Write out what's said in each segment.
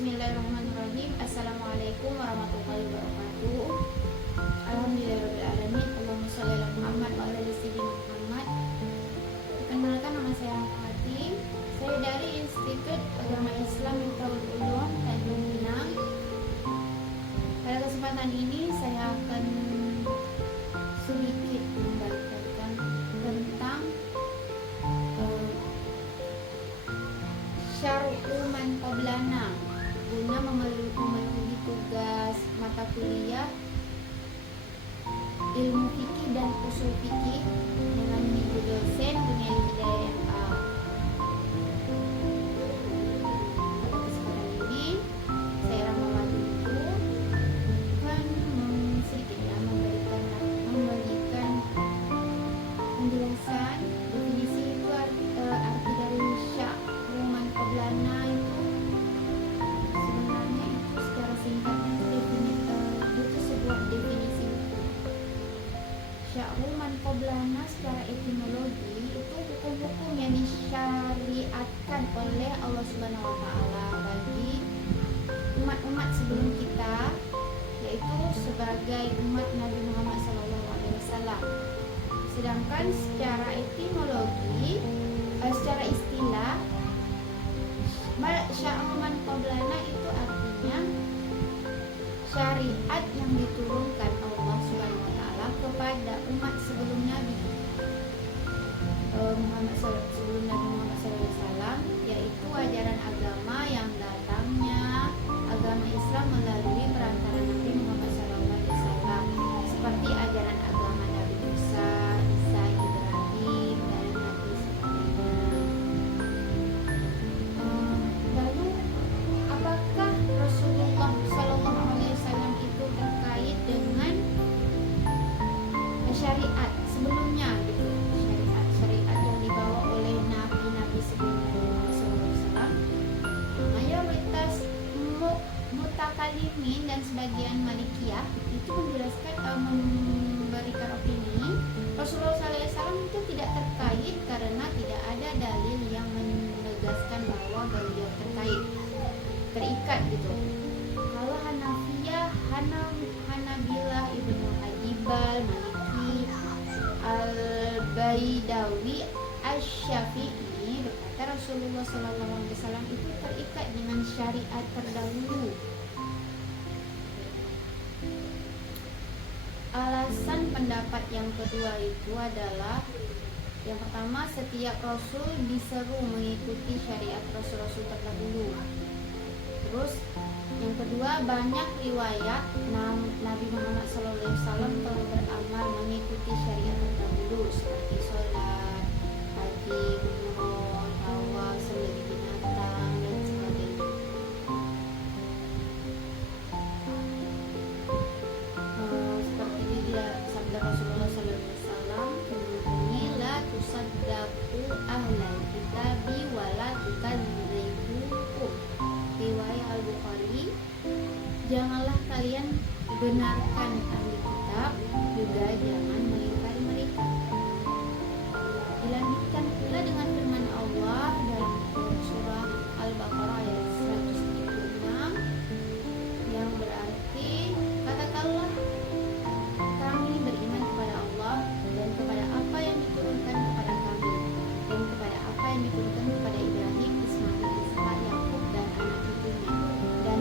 Bismillahirrahmanirrahim. Assalamualaikum warahmatullahi wabarakatuh. Alhamdulillahirrahmanirrahim. Allahumma sholli ala Muhammad wa ala sayyidina Muhammad. Perkenalkan, nama saya Hati. Saya dari Institut Agama Islam Miftahul Ulum Tanjung Pinang. Pada kesempatan ini saya akan sedikit membacakan tentang syar'u man qablana guna memenuhi tugas mata kuliah ilmu fikih dan usul fikih dengan ibu dosen Dunia Hidayah MA. Pada kesempatan ini saya Rahmawati itu akan sedikitnya memberikan penjelasan definisi itu, arti dari syar'u man qablana itu sebenarnya itu secara singkatnya itu sebuah definisi. Syar'u man qablana secara etimologi itu hukum-hukum yang disyariatkan oleh Allah Subhanahu wa taala bagi umat-umat sebelum kita, yaitu sebagai umat Nabi Muhammad SAW. Sedangkan secara etimologi, secara istilah, syar'u man qablana itu artinya syariat yang diturunkan Allah Subhanahu wa taala kepada umat sebelum Nabi Muhammad SAW, yaitu ajaran agama yang datangnya agama Islam melalui perantara Nabi Muhammad SAW, seperti ajaran agama Nabi Musa, Isa, Ibrahim, dan Nabi sebagainya. Lalu apakah Rasulullah SAW itu terkait dengan syariat sebelumnya gitu, syariat yang dibawa oleh nabi-nabi sebelum Muhammad SAW? Mayoritas mutakalimin dan sebagian malikiyah itu menjelaskan, memberikan opini Rasulullah SAW itu tidak terkait karena tidak ada dalil yang menegaskan bahwa beliau terikat gitu. Kalau Hanafiyah, Hanabilah, Ibnu Hajibal, Maliki, Al-Baidawi, Asy-Syafi'i berkata Rasulullah SAW itu terikat dengan syariat terdahulu. Alasan pendapat yang kedua itu adalah, yang pertama, setiap rasul diseru mengikuti syariat rasul-rasul terdahulu. Terus yang kedua, banyak riwayat Nabi Muhammad SAW telah beramal mengikuti syariat terdahulu seperti sholat, haji, umroh, tawaf, sembelih binatang, dan sebagainya. Seperti juga sabda Rasulullah SAW, la tusaddaqu ahlal kitabi wa la tukadzibuhum. Riwayat Al-Bukhari, janganlah kalian benarkan ahli kitab, juga jangan mengingkari mereka. Dilanjutkan pula dengan firman Allah dalam surah Al-Baqarah ayat 176 yang berarti, katakanlah kami beriman kepada Allah dan kepada apa yang diturunkan kepada kami dan kepada apa yang diturunkan kepada Ibrahim, Ismail, Ishak, Yakub dan anak cucunya, dan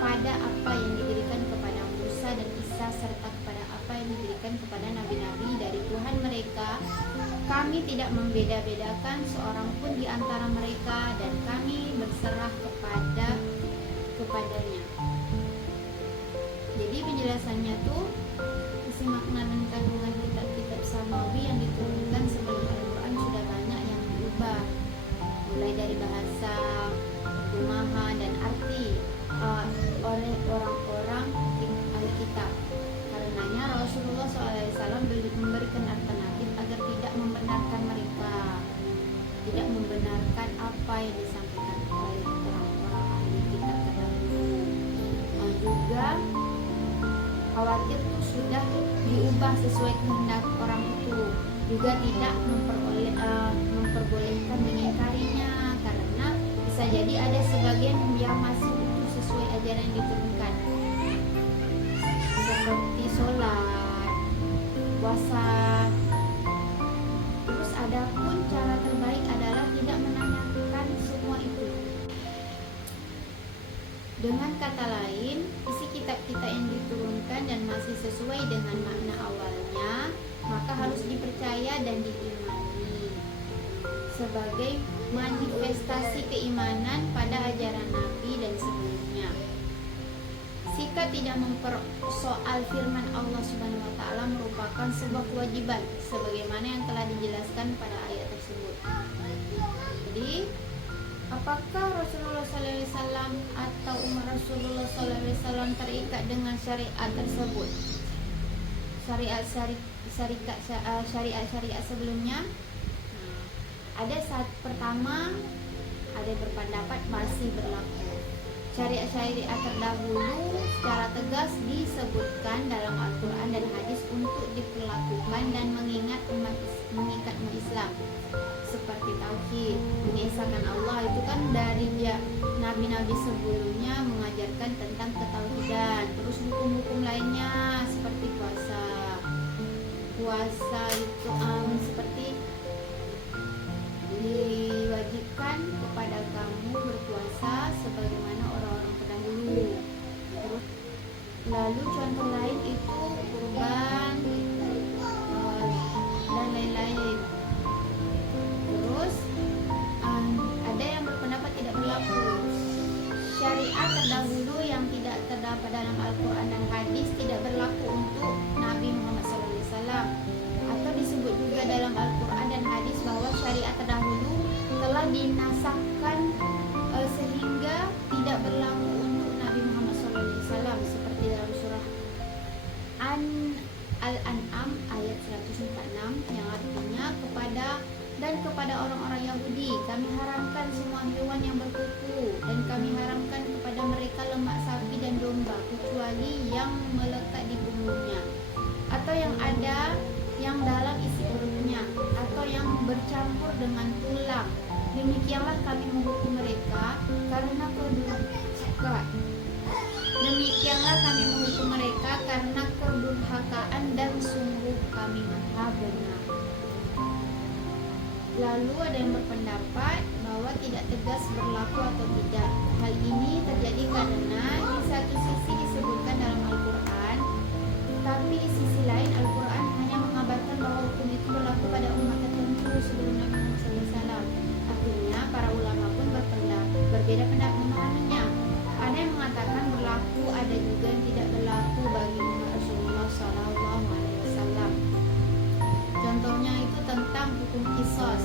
pada apa yang diberikan kepada Musa dan Isa, serta kepada apa yang diberikan kepada nabi-nabi dari Tuhan mereka. Kami tidak membeda-bedakan seorang pun di antara mereka, dan kami berserah kepadanya. Jadi penjelasannya tuh isi makna dan kandungan kitab-kitab samawi yang diturunkan sebelum Al-Quran sudah banyak yang berubah, mulai dari bahasa, terjemahan, dan arti oleh orang-orang Alkitab. Karenanya Rasulullah SAW memberikan alternatif agar tidak membenarkan mereka, tidak membenarkan apa yang disampaikan oleh orang-orang ahli kitab terdahulu. Juga khawatir itu sudah diubah sesuai kehendak orang itu, juga tidak memperbolehkan mengingkarinya, karena bisa jadi ada sebagian yang masih utusan sesuai ajaran yang diturunkan, seperti sholat, puasa. Terus adapun cara terbaik adalah tidak menanyakan semua itu. Dengan kata lain, isi kitab kita yang diturunkan dan masih sesuai dengan makna awalnya, maka harus dipercaya dan diimani sebagai manifestasi keimanan pada ajaran Nabi dan sebelumnya. Sikap tidak mempersoal firman Allah Subhanahu wa taala merupakan sebuah kewajiban sebagaimana yang telah dijelaskan pada ayat tersebut. Jadi, apakah Rasulullah SAW atau umat Rasulullah SAW terikat dengan syariat tersebut? Syariat sebelumnya? Ada saat pertama, ada yang berpendapat masih berlaku. Syariat terdahulu secara tegas disebutkan dalam Al-Quran dan hadis untuk diperlakukan dan mengikat umat Islam, seperti tauhid, mengesahkan Allah. Itu kan dari nabi-nabi sebelumnya mengajarkan tentang ketauhidan. Terus hukum-hukum lainnya seperti puasa itu seperti diwajibkan kepada kamu berpuasa sebagaimana orang-orang terdahulu. Lalu contoh lain itu kurban dan lain-lain. Terus ada yang berpendapat tidak berlaku. Syariat terdahulu yang tidak terdapat dalam Al-Quran dan hadis tidak berlaku untuk Nabi Muhammad SAW. Atau disebut juga dalam Al-Quran dan hadis bahwa syariat terdahulu telah dinasahkan sehingga tidak berlaku untuk Nabi Muhammad SAW, seperti dalam surah Al-An'am ayat 146 yang artinya kepada orang-orang Yahudi kami haramkan semua hewan yang berkuku, dan kami haramkan kepada mereka lemak sapi dan domba kecuali yang melekat di punggungnya, atau yang ada yang dalam isi perutnya, atau yang bercampur dengan tulang. Demikianlah kami menghukum mereka karena kedurhakaan dan sungguh kami maha benar. Lalu ada yang berpendapat bahwa tidak tegas berlaku atau tidak. Hal ini terjadi karena di satu sisi disebutkan dalam Al-Quran, tapi di sisi lain Al-Quran hanya mengabarkan bahwa hukum itu berlaku pada umat tertentu sebelum Nabi Muhammad SAW. Akhirnya para ulama pun berbeda pendapat memahaminya. Ada yang mengatakan berlaku, ada juga yang tidak berlaku bagi umat Rasulullah SAW. Contohnya itu tentang hukum qisas,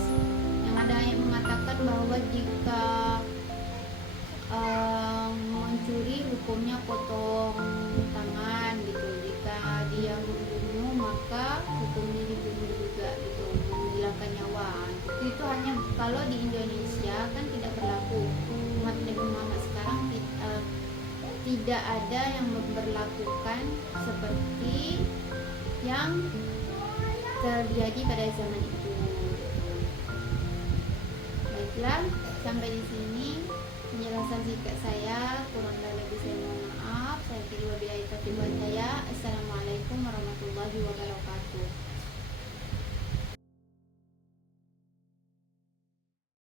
yang ada yang mengatakan bahwa jika mencuri hukumnya potong tangan gitu. Jika dia membunuh maka hukumnya dibunuh juga gitu, menghilangkan nyawa. Itu hanya kalau di Indonesia kan tidak berlaku. Umat Nabi Muhammad sekarang tidak ada yang memberlakukan seperti yang terjadi pada zaman itu. Baiklah, sampai di sini penjelasan singkat saya. Kurang dan lebih saya mohon maaf. Saya kira wabillahi taufiq wal hidayah. Assalamualaikum warahmatullahi wabarakatuh.